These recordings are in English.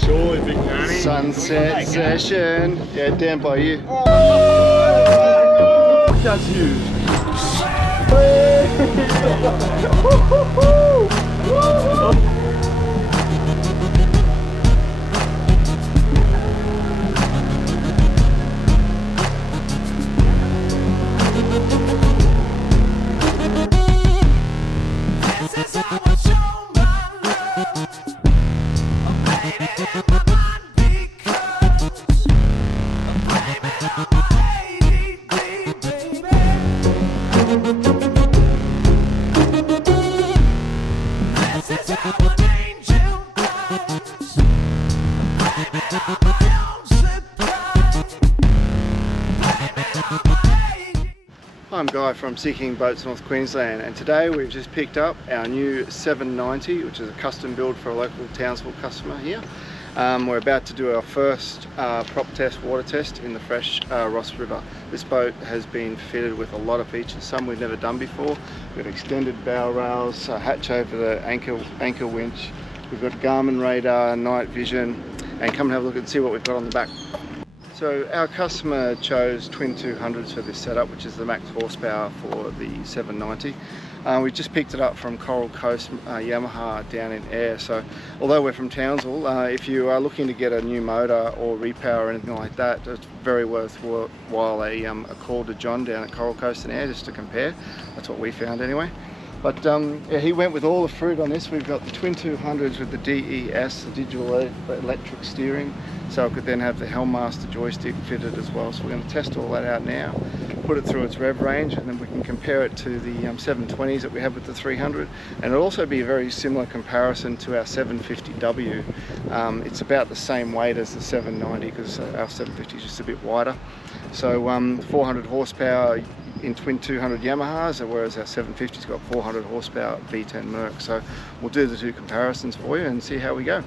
Surely, big nanny. Sunset session. Yeah, down by you. That's huge. I'm Guy from Seaking Boats, North Queensland, and today we've just picked up our new 790, which is a custom build for a local Townsville customer here. We're about to do our first prop test, water test in the fresh Ross River. This boat has been fitted with a lot of features, some we've never done before. We've got extended bow rails, a hatch over the anchor winch. We've got Garmin radar, night vision, and come and have a look and see what we've got on the back. So our customer chose twin 200s for this setup, which is the max horsepower for the 790. We just picked it up from Coral Coast Yamaha down in Ayr. So although we're from Townsville, if you are looking to get a new motor or repower or anything like that, it's very worthwhile a call to John down at Coral Coast and Ayr just to compare. That's what we found anyway. But yeah, he went with all the fruit on this. We've got the twin 200s with the DES, the digital electric steering, so it could then have the Helmmaster joystick fitted as well. So we're going to test all that out now, put it through its rev range, and then we can compare it to the 720s that we have with the 300. And it'll also be a very similar comparison to our 750W. It's about the same weight as the 790 because our 750 is just a bit wider. So 400 horsepower in twin 200 Yamahas, whereas our 750's got 400 horsepower V10 Merc. So we'll do the two comparisons for you and see how we go.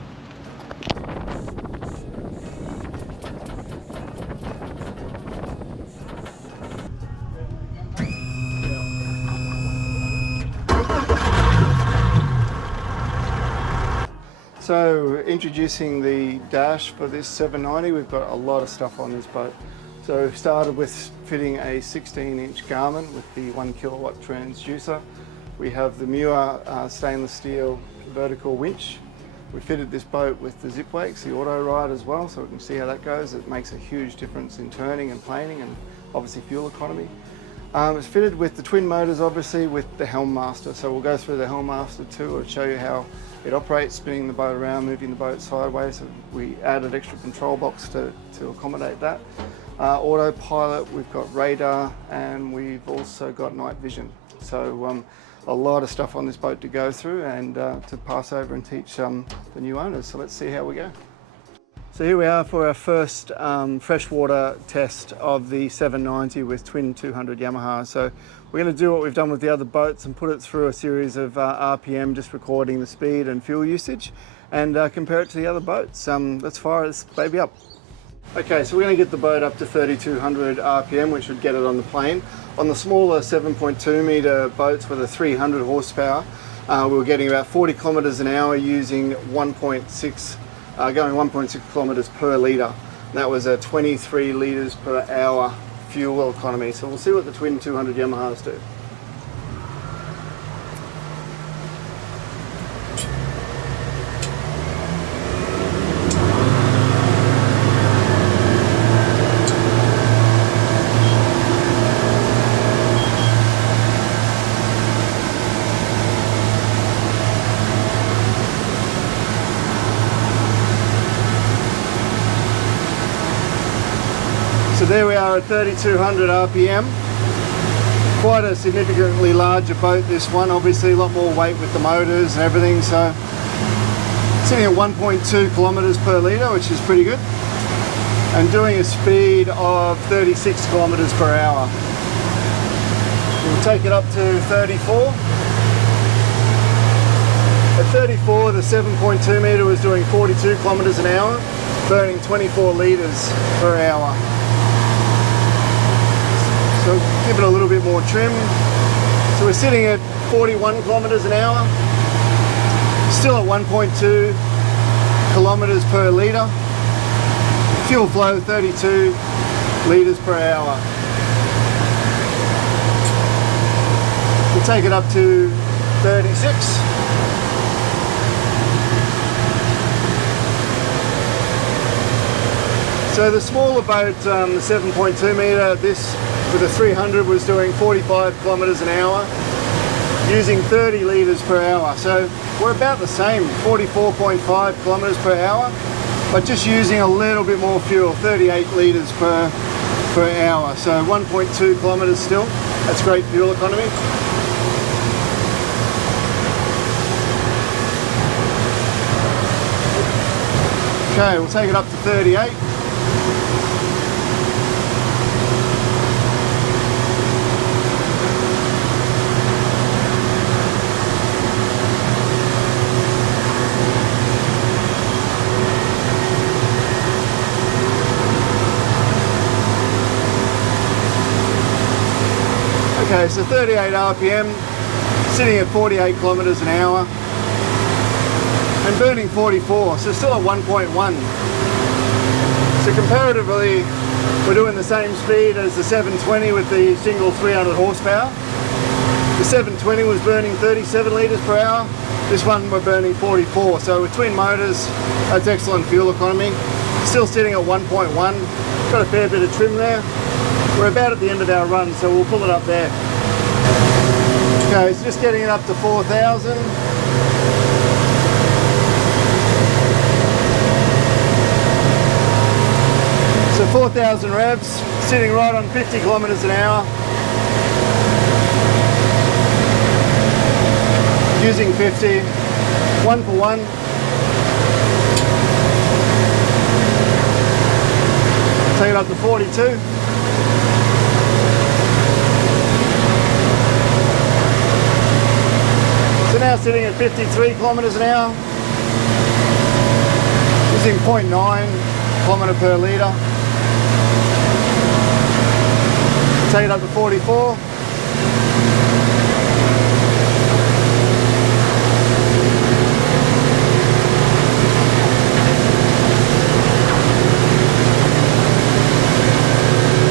So introducing the dash for this 790, we've got a lot of stuff on this boat. So we've started with fitting a 16-inch Garmin with the 1 kilowatt transducer. We have the Muir stainless steel vertical winch. We fitted this boat with the zip wakes, the auto ride as well, so we can see how that goes. It makes a huge difference in turning and planing and obviously fuel economy. It's fitted with the twin motors, obviously, with the Helmmaster. So we'll go through the Helmmaster too and show you how it operates, spinning the boat around, moving the boat sideways. So we added extra control box to accommodate that. Autopilot, we've got radar, and we've also got night vision. So a lot of stuff on this boat to go through and to pass over and teach the new owners. So let's see how we go. So here we are for our first freshwater test of the 790 with twin 200 Yamaha. So we're going to do what we've done with the other boats and put it through a series of RPM, just recording the speed and fuel usage, and compare it to the other boats. Let's fire this baby up. Okay, so we're going to get the boat up to 3200 RPM, which would get it on the plane. On the smaller 7.2 metre boats with a 300 horsepower, we were getting about 40 kilometres an hour using 1.6, going 1.6 kilometres per litre. That was a 23 litres per hour fuel economy. So we'll see what the twin 200 Yamahas do. So there we are at 3200 RPM. Quite a significantly larger boat, this one. Obviously a lot more weight with the motors and everything. So sitting at 1.2 kilometers per litre, which is pretty good. And doing a speed of 36 kilometers per hour. We'll take it up to 34. At 34, the 7.2 metre was doing 42 kilometers an hour, burning 24 litres per hour. So give it a little bit more trim, So we're sitting at 41 kilometres an hour, still at 1.2 kilometres per litre. Fuel flow 32 litres per hour. We'll take it up to 36. So the smaller boat, the 7.2 metre, this with a 300 was doing 45 kilometres an hour, using 30 litres per hour. So we're about the same, 44.5 kilometres per hour, but just using a little bit more fuel, 38 litres per hour. So 1.2 kilometres still. That's great fuel economy. Okay, we'll take it up to 38. Okay, so 38 RPM, sitting at 48 kilometres an hour, and burning 44, so still at 1.1. So comparatively, we're doing the same speed as the 720 with the single 300 horsepower. The 720 was burning 37 litres per hour. This one we're burning 44. So with twin motors, that's excellent fuel economy. Still sitting at 1.1. Got a fair bit of trim there. We're about at the end of our run, so we'll pull it up there. Okay, so just getting it up to 4,000. So 4,000 revs, sitting right on 50 kilometres an hour. Using 50, 1 for 1. Take it up to 42. So now sitting at 53 kilometres an hour, using 0.9 kilometre per litre. Take it up to 44.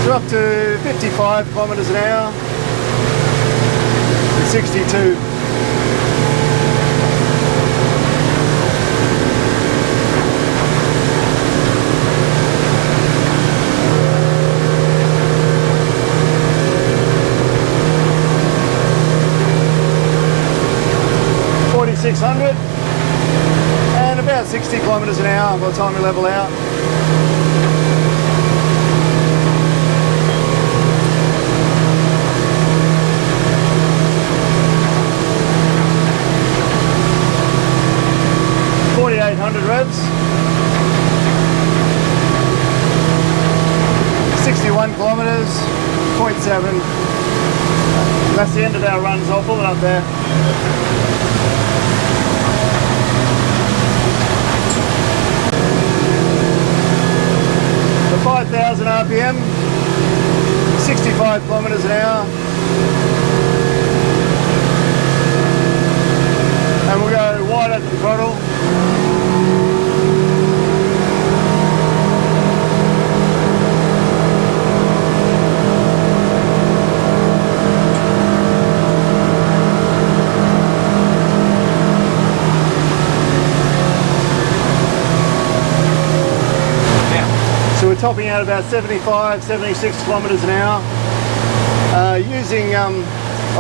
So up to 55 kilometres an hour, and 62. And about 60 kilometres an hour by the time we level out. Revs, 61 kilometres, 0.7. That's the end of our run, so I'll pull it up there. So 5,000 RPM, 65 kilometres an hour. And we'll go wide open throttle. So we're topping out about 75, 76 kilometres an hour, using a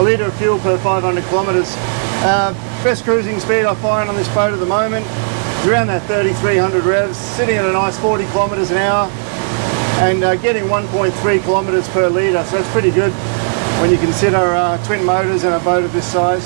litre of fuel per 500 kilometres. Best cruising speed I find on this boat at the moment is around that 3,300 revs, sitting at a nice 40 kilometres an hour and getting 1.3 kilometres per litre, so that's pretty good when you consider twin motors and a boat of this size.